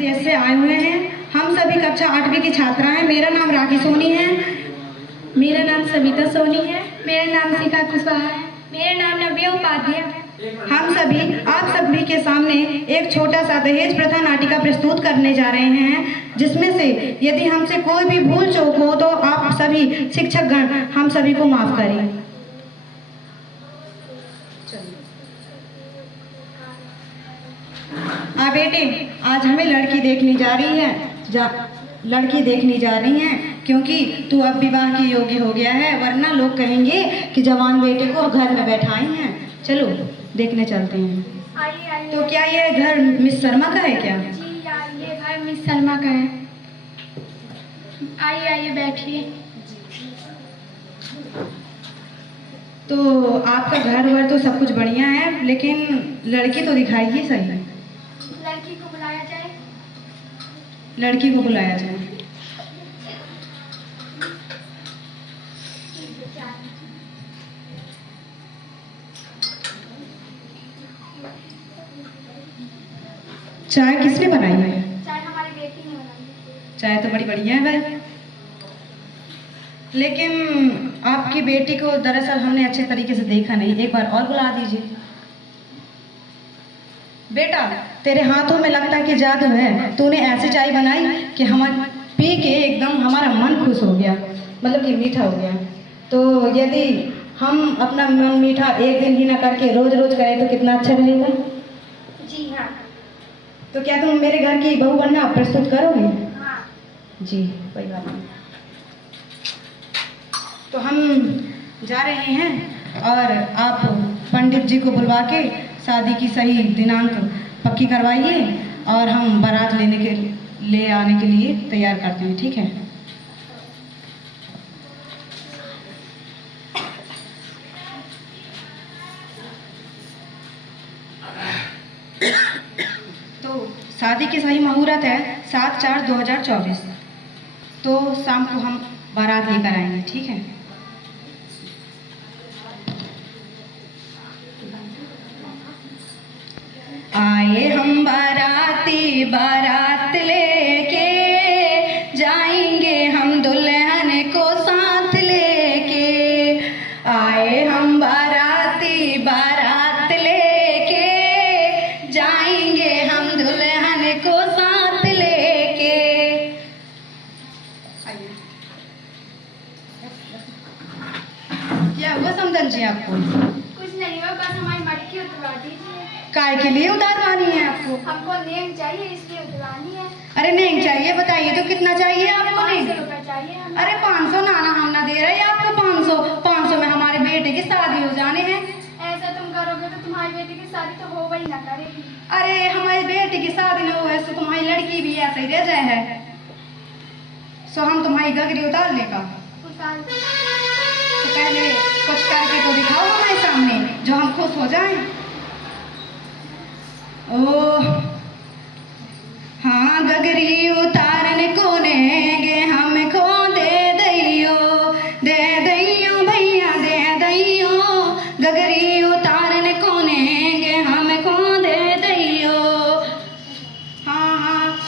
देश से आए हुए हैं। हम सभी कक्षा 8वीं की छात्रा हैं। मेरा नाम राखी सोनी है। मेरा नाम सविता सोनी है। मेरा नाम शिखा कुशवाहा है। मेरा नाम नव्या उपाध्याय है। हम सभी आप सभी के सामने एक छोटा सा दहेज प्रथा नाटिका प्रस्तुत करने जा रहे हैं, जिसमें से यदि हमसे कोई भी भूल चूक हो तो आप सभी शिक्षकगण हम सभी को माफ करें। बेटे, आज हमें लड़की देखने जा रही है। लड़की देखने जा रही हैं क्योंकि तू अब विवाह की योग्य हो गया है, वरना लोग कहेंगे कि जवान बेटे को घर में बैठाई हैं। चलो देखने चलते हैं। आइए। तो क्या ये घर मिस शर्मा का है क्या? जी ये घर मिस शर्मा का है। आइए बैठिए। तो आपका घर वर तो सब कुछ बढ़िया है, लेकिन लड़की तो दिखाइए सही। लड़की को बुलाया जाए। लड़की को बुलाया जाए। चाय किसने बनाई है? चाय हमारी बेटी ने बनाई। चाय तो बड़ी बढ़िया है भाई, लेकिन आपकी बेटी को दरअसल हमने अच्छे तरीके से देखा नहीं। एक बार और बुला दीजिए। बेटा, तेरे हाथों में लगता है कि जादू है। तूने ऐसी चाय बनाई कि हमारे पी के एकदम हमारा मन खुश हो गया, मतलब कि मीठा हो गया। तो यदि हम अपना मन मीठा एक दिन ही ना करके रोज रोज करें तो कितना अच्छा रहेगा। जी हाँ। तो क्या तुम मेरे घर की बहू बनना प्रस्तुत करोगे? हाँ। जी, कोई बात नहीं। तो हम जा रहे हैं और आप पंडित जी को बुलवा के शादी की सही दिनांक पक्की करवाइए और हम बारात ले आने के लिए तैयार करते हैं, ठीक है? तो शादी की सही मुहूर्त है 7/4/2024। तो शाम को हम बारात लेकर आएंगे, ठीक है? आए हम बाराती बारात लेके, जाएंगे हम दुल्हन को साथ लेके। आए हम बाराती बारात लेके, जाएंगे हम दुल्हन को साथ लेके। क्या हुआ समदन जी आपको? कुछ नहीं हुआ, बस हमारी मटकी उतरवा दीजिए। काय के लिए उतारवानी है आपको? हमको नेम चाहिए, इसलिए उतरवानी है। अरे नेम चाहिए, बताइए तो कितना चाहिए आपको नेम? 500 रुपये चाहिए हमें। अरे 500 नाना, हम ना दे रहे हैं आपको 500 में हमारे बेटे की शादी हो जाने हैं। ऐसा तुम करोगे तो तुम्हारी बेटी की शादी तो हो ही ना करेगी। अरे हमारी बेटी की शादी न हो तो तुम्हारी लड़की भी ऐसे ही रह जाए है। सो हम तुम्हारी गगरी उतार लेगा। तो पहले कुछ करके तो दिखाओ हमारे सामने, जो हम खुश हो जाएं। ओह हाँ, गगरी उतारने को नेगे हमको दे दैयो भैया दे दैयो। गगरी उतारने को नेगे हमको दे दैयो। हाँ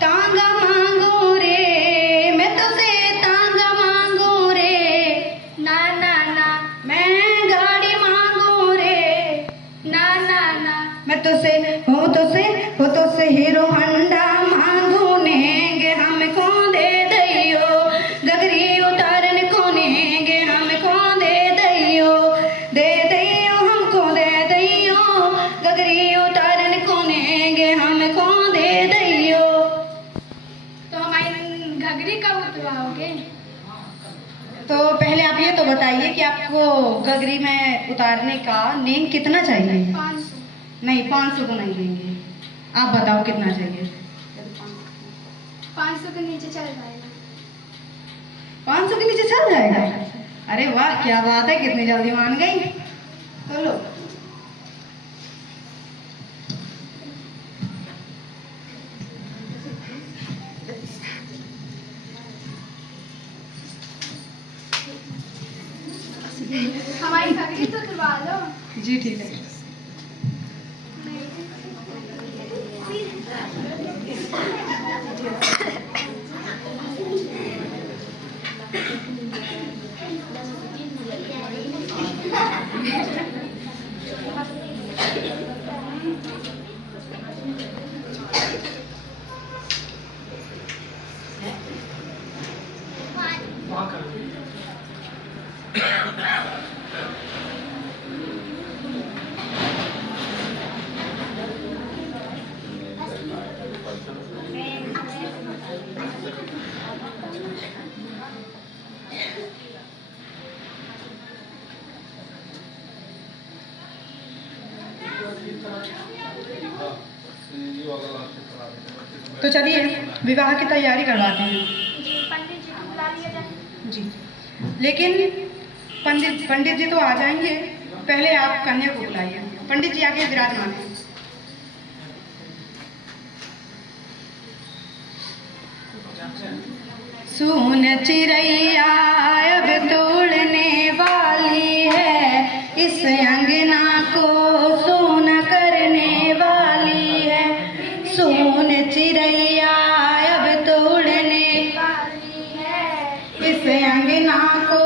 तांगा मांगू रे, मैं तुझसे तांगा मांगू रे। ना ना ना। मैं गाड़ी मांगू रे। ना ना ना। मैं तुझसे हीरो हंडा मांगू नेगे हमको दे दैयो। गगरी उतारने को नेगे हमको दे दैयो हमको दे दैयो। गगरी उतारने को नेगे हमको दे दैयो। तो हमारी घगरी कब उतरवाओगे? तो पहले आप ये तो बताइए कि आपको गगरी में उतारने का नेम कितना चाहिए? 500। नहीं, 500 तो नहीं देंगे। आप बताओ कितना चाहिए? 500 के नीचे चल जाएगा। 500 के नीचे चल जाएगा? अरे वाह, क्या बात है, कितनी जल्दी मान गई। तो लो। हमारी घगरी तो उतरवा लो। जी ठीक है। तो चलिए विवाह की तैयारी करवाते हैं। पंडित जी को बुला लिया जाए। जी, लेकिन पंडित जी तो आ जाएंगे, पहले आप कन्या को बुलाइए। पंडित जी आगे विराजमान हैं। सुन चिड़ैया अब तोड़ने वाली है, इस अंगना को सोना करने वाली है। सुन चिड़ैया अब तोड़ने वाली है, इस अंगना को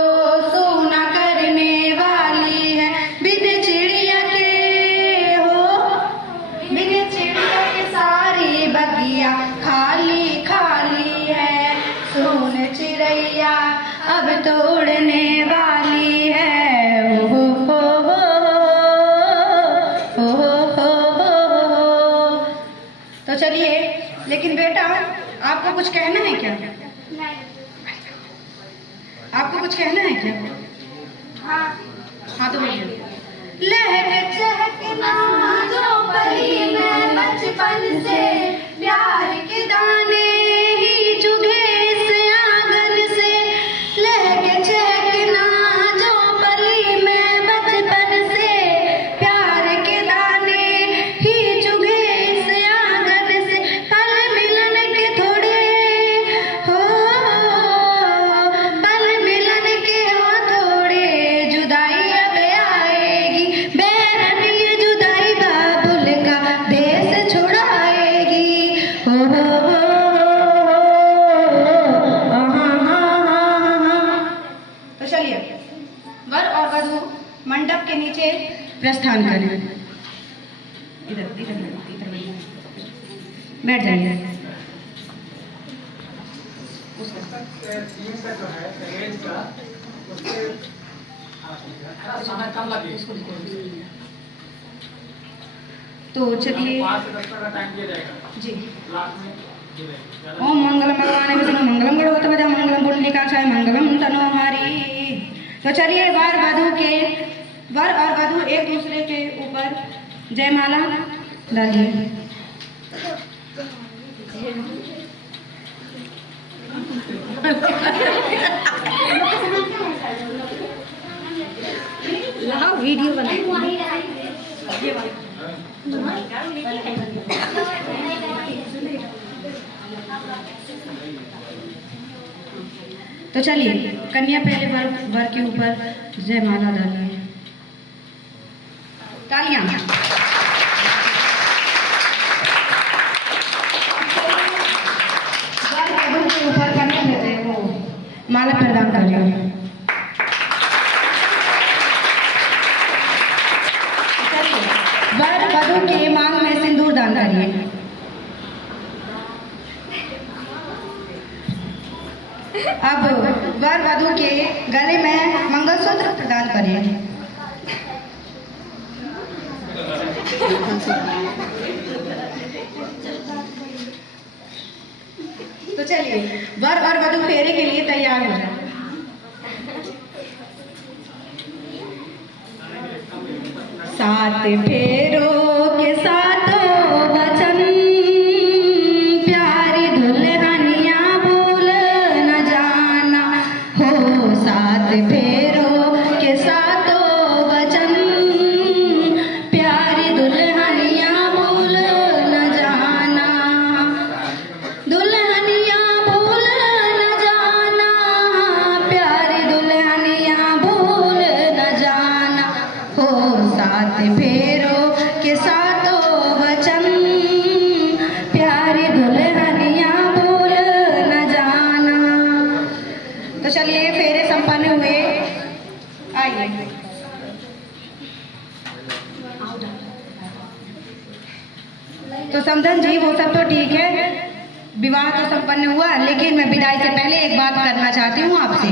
सोना करने वाली है। बिन चिड़िया के हो, बिन चिड़िया के सारी बगिया खाली खाली है। सुन चिड़ैया अब तोड़ने वाली है। ओ हो। तो चलिए, लेकिन बेटा आपको कुछ कहना है क्या? नहीं। आपको कुछ कहना है क्या? हाँ तो बोलिए। लहक चहकना जो पली में बचपन से, प्यार के दाने ही चुगे इस आंगन से। लहक चहकना जो पली में बचपन से, प्यार के दाने ही चुगे इस आंगन से। पल मिलन के थोड़े हो, पल मिलन के हो थोड़े, जुदाई अब आएगी। बहन ये जुदाई बाबुल का देश छुड़ाएगी। हो तो चलिए, वर और वधू मंडप के नीचे प्रस्थान करें। इधर इधर इधर बैठ जाइए। टीम का जो है दहेज का उसके समय कम लगे। तो चलिए 5 से 10 मिनट का टाइम दिया जाएगा। जी। लास्ट में दे देंगे। ओम मंगलम भगवान विष्णु मंगलम गणपति मंगलम पुंडलीकाक्षाय मंगलम तनोहरि। तो चलिए, वर और वधू एक दूसरे के ऊपर जयमाला डालिए। हाँ वीडियो तो चलिए, कन्या पहले वर के ऊपर जयमाला डालिए। तालियां। वर वधू के ऊपर कन्या देते हैं वो माला प्रदान करिए। वर वधू के मांग में सिंदूर दान करिए। अब वर वधू के गले में मंगलसूत्र प्रदान करिए। तो चलिए, वर और वधू फेरे के लिए तैयार हो जाए। सात फेरों के सातों वचन, प्यारी दुल्हनिया भूल न जाना हो। सात फेरों के सातों वचन, प्यारी दुल्हनिया भूल न जाना। दुल्हनिया भूल न जाना, प्यारी दुल्हनिया भूल न जाना हो। सात फेरों तो समधन जी वो सब तो ठीक है, विवाह तो संपन्न हुआ, लेकिन मैं विदाई से पहले एक बात करना चाहती हूँ आपसे।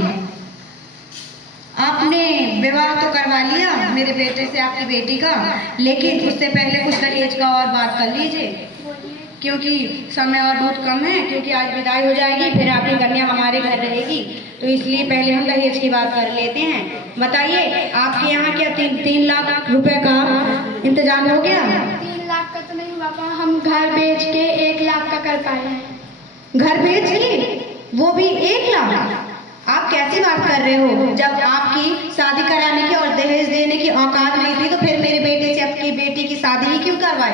आपने विवाह तो करवा लिया मेरे बेटे से आपकी बेटी का, लेकिन उससे पहले कुछ दहेज का और बात कर लीजिए, क्योंकि समय और बहुत कम है, क्योंकि आज विदाई हो जाएगी, फिर आपकी कन्या हमारे घर रहेगी, तो इसलिए पहले हम दहेज की बात कर लेते हैं। बताइए आपके यहाँ क्या 3 लाख रुपए का इंतजाम हो गया? 3 लाख का तो नहीं हुआ पापा, हम घर बेच के 1 लाख का कर पाए हैं। घर बेच के वो भी 1 लाख? आप कैसी बात कर रहे हो? जब आपकी शादी कराने की और दहेज देने की औकात नहीं थी तो फिर मेरे बेटे से आपकी बेटी की शादी ही क्यों करवाई?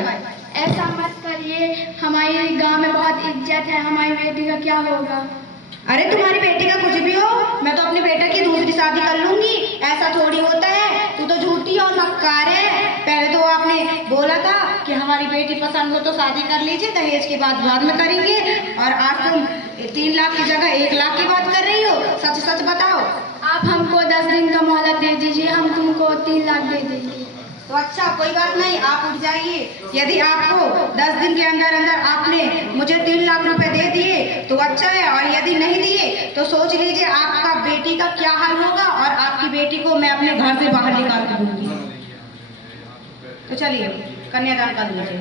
ऐसा मत करिए, हमारे गांव में बहुत इज्जत है, हमारी बेटी का क्या होगा? अरे तुम्हारी बेटी का कुछ भी हो, मैं तो अपने बेटे की दूसरी शादी कर लूंगी, ऐसा थोड़ी होता है। तू तो झूठी और मक्कार है। पहले तो आपने बोला था कि हमारी बेटी पसंद हो तो शादी कर लीजिए, दहेज की बात बाद में करेंगे, और आज तुम 3 लाख की जगह 1 लाख की बात कर रही हो। सच सच बताओ। आप हमको 10 दिन का मोहलत दे दीजिए, हम तुमको 3 लाख दे देंगे। तो अच्छा कोई बात नहीं, आप उठ जाइए। यदि आपको 10 दिन के अंदर अंदर आपने मुझे 3 लाख रुपए दे दिए तो अच्छा है, और यदि नहीं दिए तो सोच लीजिए आपका बेटी का क्या हाल होगा, और आपकी बेटी को मैं अपने घर से बाहर निकाल के दूंगी। तो चलिए कन्यादान कर लीजिए।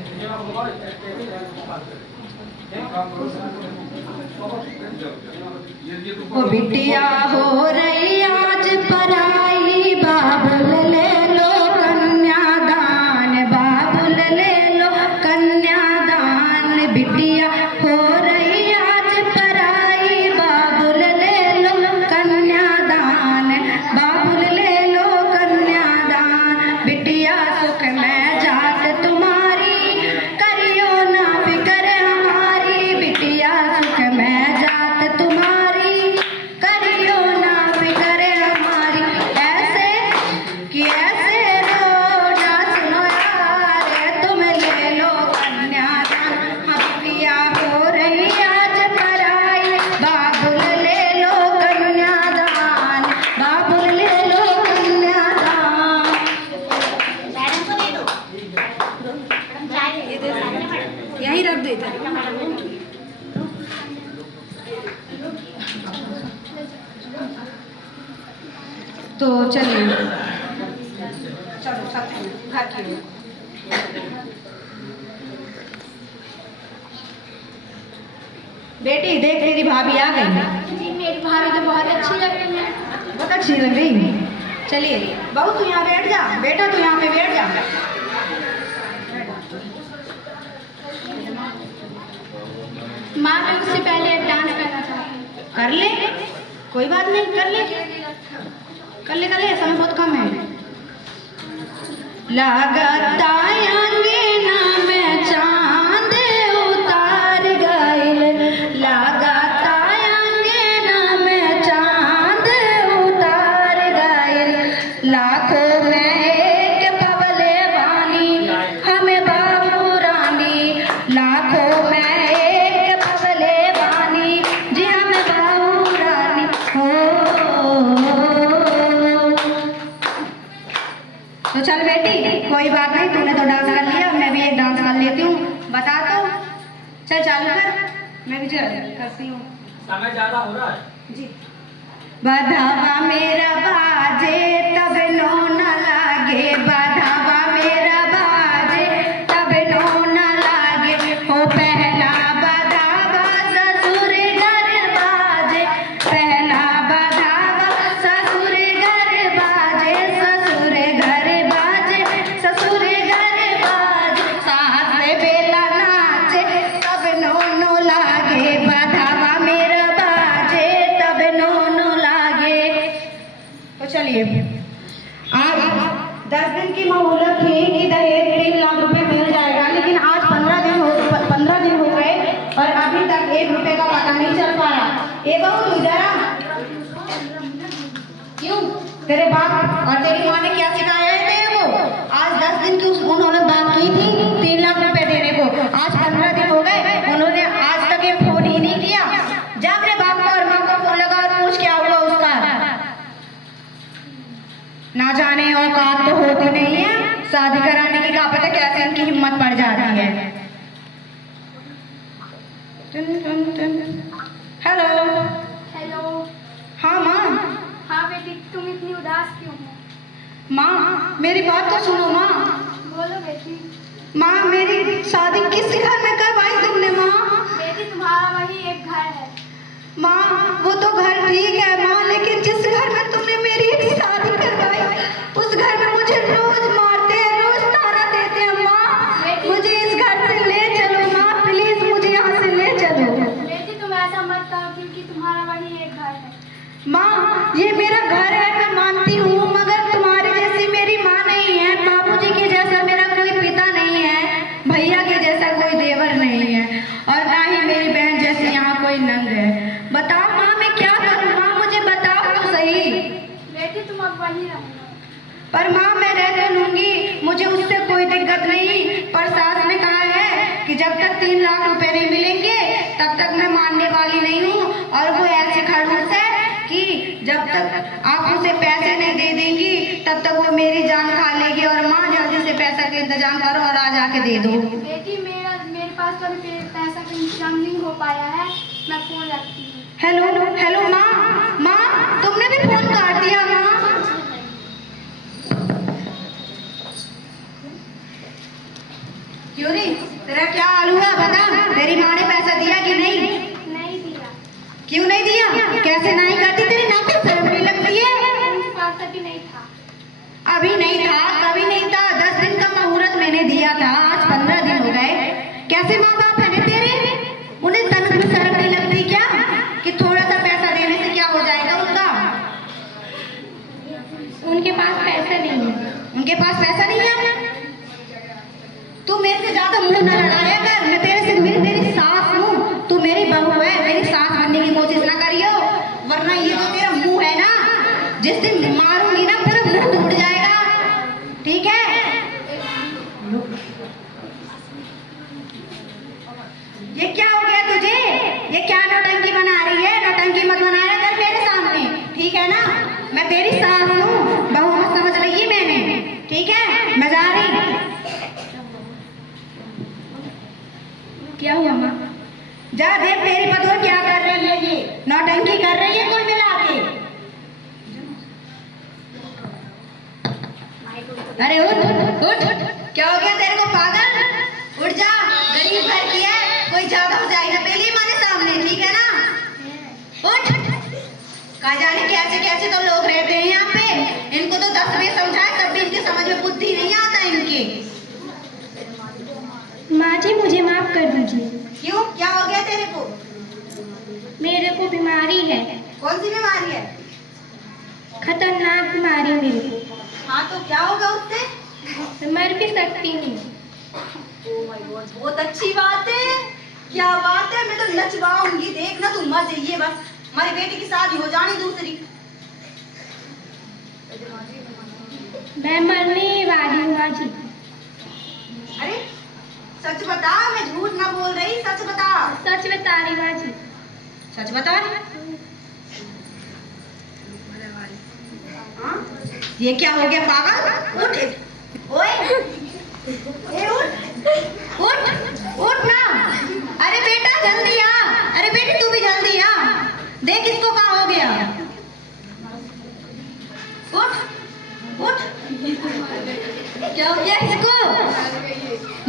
ओ बिटिया हो रही आज पराई, बाबुल ले लो कन्यादान, बाबुल ले लो कन्यादान। बिटिया हो रही आज पराई, बाबुल ले लो कन्यादान, बाबुल ले लो कन्यादान। बिटिया सुख में जात तुम्हारी, करियो ना फिक्र हमारी। बिटिया सुख में जात तुम्हारी, करियो ना फिक्र हमारी। ऐसे कि ऐसे रोजा सुनो यार, तुम ले लो कन्यादान। बिटिया हो रही आज पराई, बाबुल ले लो कन्यादान, बाबुल ले लो कन्यादान। यहीं रख दे इधर। तो चलिए चलो सब घर की ओर। बेटी देख तेरी भाभी आ गई। जी मेरी भाभी तो बहुत अच्छी लग रही है। बहुत अच्छी लग रही। चलिए बहू तू यहाँ बैठ जा, बेटा तू यहाँ पे बैठ जा। माँ मैं उससे पहले एक डांस करना चाहती हूँ। कर ले, कोई बात नहीं, कर ले कर ले कर ले, समय बहुत कम है। लागता अंगना में चांद उतार गइल, लागता अंगना में चांद उतार गइल। लाखों में एक पवले वाली हमें बाबू रानी, लाखों में एक पवले वाली जी हमें बाबू रानी हो। तो चल बेटी कोई बात नहीं, तूने तो डांस कर लिया, मैं भी एक डांस कर लेती हूँ। बता तो चल चालू कर, मैं भी करती हूँ। समय ज्यादा हो रहा है जी। बधावा मेरा बाजे तब नो न लागे, बधावा मेरा बाजे तब नो न लागे। हो पहला बधावा ससुर घर बाजे, पहला बधावा ससुर घर बाजे, ससुर घर बाजे, ससुर घर बाजे। सास बेला नाचे तब नो नो लागे, बधावा मेरा बाजे तब नो नो लागे। तो चलिए आज 10 दिन की मोहलत थी कि दहेज 3 लाख रुपए मिल जाएगा, लेकिन आज 15 दिन हो गए और अभी तक 1 रुपए का पता नहीं चल पा रहा। ए बहू तू इधर आ। क्यों? तेरे बाप और तेरी माँ ने क्या सिखाया है तेरे को? आज 10 दिन की उन्होंने बात की थी 3 लाख रुपए देने को, आज 15 दिन हो गए, उन्होंने आज तक ये फोन ही नहीं किया। जा अपने बाप को और माँ को फोन लगा और पूछ क्या हुआ उसका। ना जाने औकात तो होती नहीं है, शादी कराने की क्या पता कैसे इनकी हिम्मत पड़ जाती है। शादी किस घर में करवाई तुमने माँ? बेटी तुम्हारा वही एक घर है। माँ वो तो घर ठीक है माँ, लेकिन जिस घर में तुमने मेरी एक शादी करवाई उस घर में मुझे रोज मारते हैं, रोज ताना देते हैं माँ। मुझे इस घर से ले चलो माँ, प्लीज मुझे यहाँ से ले चलो। बेटी तुम ऐसा मत करो, क्योंकि तुम्हारा वही एक घर है। माँ ये मेरा घर है, मैं मानती हूँ, मगर तुम्हारी जैसी मेरी माँ नहीं है, बाबूजी के जैसा मेरा कोई पिता नहीं है, भैया के जैसा कोई देवर नहीं है, और ना ही मेरी बहन जैसी यहाँ कोई नंद है। बताओ माँ मैं क्या करूँ माँ, मुझे बताओ तो सही। बेटी तुम अब वही रहना। पर माँ मैं रह तो लूंगी, मुझे उससे कोई दिक्कत नहीं, पर सास ने कहा है कि जब तक 3 लाख रुपए नहीं मिलेंगे तब तक मैं मानने वाली नहीं हूँ, और वो ऐसे खड़ूस है कि जब तक आप उसे पैसे नहीं दे देंगी तब तक वो मेरी जान खा लेगी। और माँ जल्दी से पैसा का इंतजाम करो और आज आके दे दो। बेटी मेरे पास तो अभी पैसा का इंतजाम नहीं हो पाया है, मैं फोन रखती हूँ। हेलो हेलो माँ, माँ तुमने भी फोन काट दिया माँ। क्यों रे, तेरा क्या हाल हुआ बता, तेरी माँ ने पैसा दिया कि नहीं? नहीं दिया। क्यों नहीं दिया? कैसे नहीं करती, तेरी नाक पे शर्म नहीं लगती है? उनके पास अभी नहीं था। अभी नहीं था, कभी नहीं था, 10 दिन का मुहूर्त मैंने दिया था, आज 15 दिन हो गए। कैसे माँ बाप है ना तेरे, उन्हें तन भी शर्म नहीं लगती क्या कि थोड़ा सा पैसा देने से क्या हो जाएगा उनका? उनके पास पैसा नहीं है। उनके पास पैसा नहीं है? तू मेरे से ज्यादा मुंह न लड़ाया कर, मैं तेरी सास हूँ, तू मेरी बहू है, मेरी सास बनने की कोशिश ना करियो, वरना ये जो तेरा मुंह है ना, जिस दिन मारूंगी ना पूरा मुंह टूट जाएगा, ठीक है? ये क्या हो गया तुझे? ये क्या नौटंकी बना रही है? नौटंकी मत बनाया कर मेरे सामने, ठीक है ना? मैं तेरी सास हूँ, बहू मत समझ रही मैंने, ठीक है? मैं जा रही। क्या हुआ माँ? जा देख तेरी बदौर क्या कर रही है, ये नौटंकी कर रही है कुल मिला के। अरे उठ उठ, क्या हो गया तेरे को पागल? उठ जा, गरीब घर की है, कोई ज्यादा हो जाएगा पहले हमारे सामने, ठीक है ना? उठ, कहा जाने कैसे कैसे तो लोग रहते हैं यहाँ पे, इनको तो 10 बार समझाए तब भी इनके समझ में बुद्धि नहीं आता इनके। माँ जी मुझे माफ कर दीजिए। क्यों, क्या हो गया तेरे को? मेरे को बीमारी है। कौन सी बीमारी है? खतरनाक बीमारी मेरे को। हाँ तो क्या होगा उससे? मैं मर भी सकती हूँ। बहुत अच्छी बात है, क्या बात है, मैं तो नचवाऊंगी, देखना तू मर जाइए बस, हमारी बेटी की शादी हो जानी दूसरी। मैं मरने वाली हूँ माँ जी। अरे सच बता, मैं झूठ ना बोल रही, सच बता। सच बता रही माँ जी। सच बता रही? हाँ? ये क्या हो गया पागल? उठ, ओए, ए उठ, उठ ना। अरे बेटा जल्दी आ, अरे बेटी तू भी जल्दी आ, देख इसको क्या हो गया। उठ उठ, क्या हो गया इसको?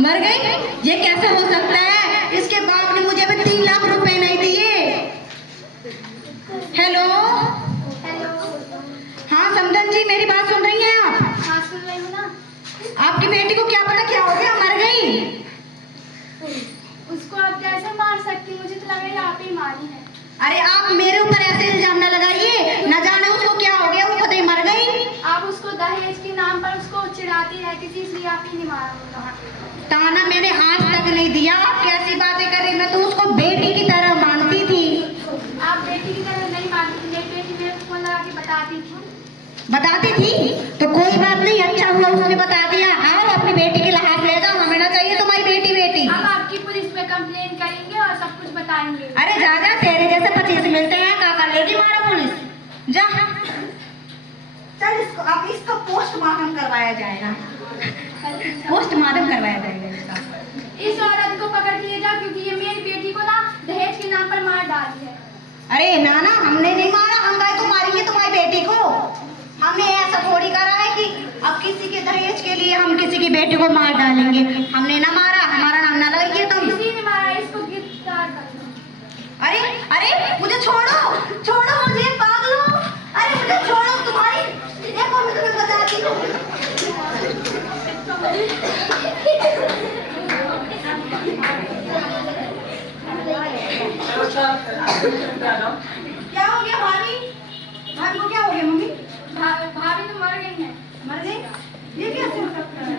मर गई? ये कैसे हो सकता है? इसके बाप ने मुझे अभी 3 लाख रुपए नहीं दिए। हेलो हाँ समदन जी, मेरी बात सुन रही हैं आप? हाँ सुन रही हूँ ना। आपकी बेटी को क्या पता क्या हो गया, मर गई? उसको आप कैसे मार सकती, मुझे तो लग रहा है आप ही मारी है। अरे आप मेरे ऊपर ऐसे इल्जाम न लगाइए, न जाने उसको क्या हो गया, वो खुद ही मर गई। आप उसको दहेज के नाम पर उसको चिढ़ाती रहती थी, इसलिए आप ही नहीं मारा होगा। ताना मैंने आज तक नहीं दिया, आप कैसी बातें कर रही, मैं तो उसको बेटी की तरह मानती थी। आप बेटी की तरह नहीं मानती थी, मेरी बेटी मेरे को फोन लगा के बताती थी। बताती थी तो कोई बात नहीं, अच्छा हुआ उसने बता दिया। आओ अपनी बेटी के लिहाज ले जाओ, हमें ना चाहिए तुम्हारी बेटी बेटी। अब आपकी पुलिस पे कंप्लेन करेंगे और सब कुछ बताएंगे। अरे जा जा, तेरे जैसे 25 मिलते हैं, काका लेगी मारा पुलिस, जा चल। इसको अब इसका पोस्टमार्टम करवाया जाएगा, पोस्टमार्टम करवाया जाएगा इसका। इस औरत को पकड़ लिए जाओ, क्योंकि ये मेरी बेटी को ना दहेज के नाम पर मार डाली है। अरे नाना, हमने नहीं मारा, हम गाय को मारेंगे तुम्हारी बेटी को। हमने ऐसा थोड़ी करा है कि अब किसी के दहेज के लिए हम किसी की बेटी को मार डालेंगे, हमने ना मारा, हमारा ना लगाइए तुम। किसी ने मारा, इसको गिरफ्तार कर लो। अरे अरे मुझे छोड़ो, छोड़ो मुझे पागलों, अरे मुझे छोड़ो, तुम्हारी देखो मैं तुम्हें बताती हूँ। चलो सर आ जाओ। क्या हो गया भाभी? भाभी को क्या हो गया मम्मी? भाभी तो मर गई हैं। मर गई? ये कैसे हो सकता है?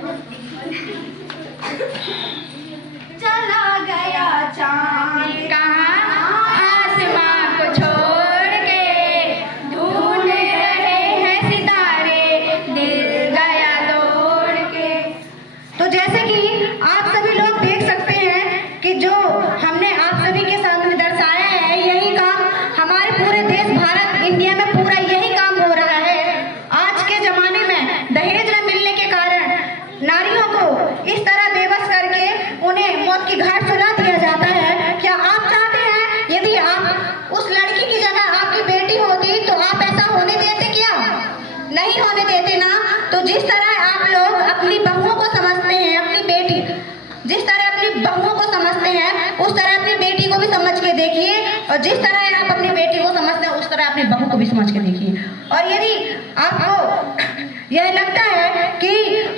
चला गया चांद कहाँ आसमां को छोड़ के, ढूंढ रहे हैं सितारे, दिल गया तोड़ के। तो जैसे कि आप सभी लोग देख सकते हैं कि जो हमने आप सभी के सामने दर्शाया है, यही काम हमारे पूरे देश भारत इंडिया में पूरा यही काम हो रहा है। आज के जमाने में दहेज न मिलने के कारण नारियों को इस तरह बेबस करके उन्हें मौत की घाट सुला दिया जाता है। क्या आप चाहते हैं यदि आप उस लड़की की जगह आपकी बेटी होती तो आप ऐसा होने देते क्या? नहीं होने देते ना। तो जिस तरह आप लोग अपनी बहुओं को समझते हैं, अपनी बेटी जिस तरह अपनी बहुओं को समझते हैं, उस तरह अपनी बेटी को भी समझ के देखिए, और जिस तरह आप अपनी बेटी को समझते हैं उस तरह अपनी बहू को भी समझ के देखिए। और यदि आपको यह लगता है कि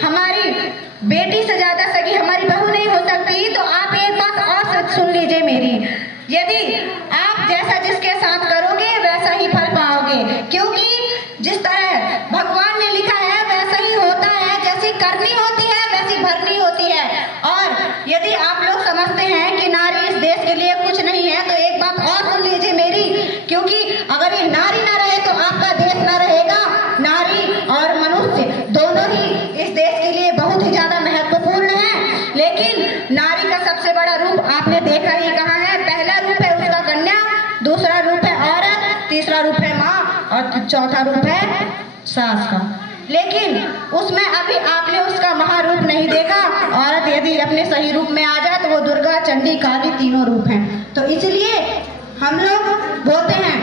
हमारी बेटी से ज्यादा सगी हमारी बहू नहीं हो सकती, तो आप एक बात और सुन लीजिए मेरी। यदि आप जैसा जिसके साथ करोगे वैसा ही फल पाओगे, क्योंकि जिस तरह भगवान ने लिखा है वैसा ही होता है। जैसी करनी होती है वैसी भरनी होती है। और यदि आप लोग समझते हैं कि नारी इस देश के लिए कुछ नहीं है, तो एक बात और सुन लीजिए मेरी, क्योंकि अगर ये नारी ना रहे तो आपका देश ना रहेगा। नारी और मनुष्य दोनों ही इस देश के लिए बहुत ही ज्यादा महत्वपूर्ण है। लेकिन नारी का सबसे बड़ा रूप आपने देखा ही कहाँ है। पहला रूप है उसका कन्या, दूसरा रूप है औरत, तीसरा रूप है माँ, और चौथा रूप है सास का। लेकिन उसमें अभी आपने उसका महारूप नहीं देखा। औरत यदि अपने सही रूप में आ जाए तो वो दुर्गा, चंडी, काली तीनों रूप हैं। तो इसलिए हम लोग बोलते हैं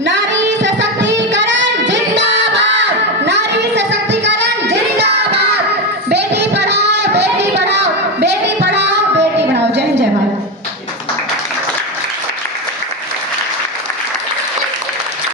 नारी सशक्तिकरण जिंदाबाद, नारी सशक्तिकरण जिंदाबाद, बेटी पढ़ाओ बेटी पढ़ाओ, बेटी पढ़ाओ बेटी पढ़ाओ। जय हिंद जय भारत।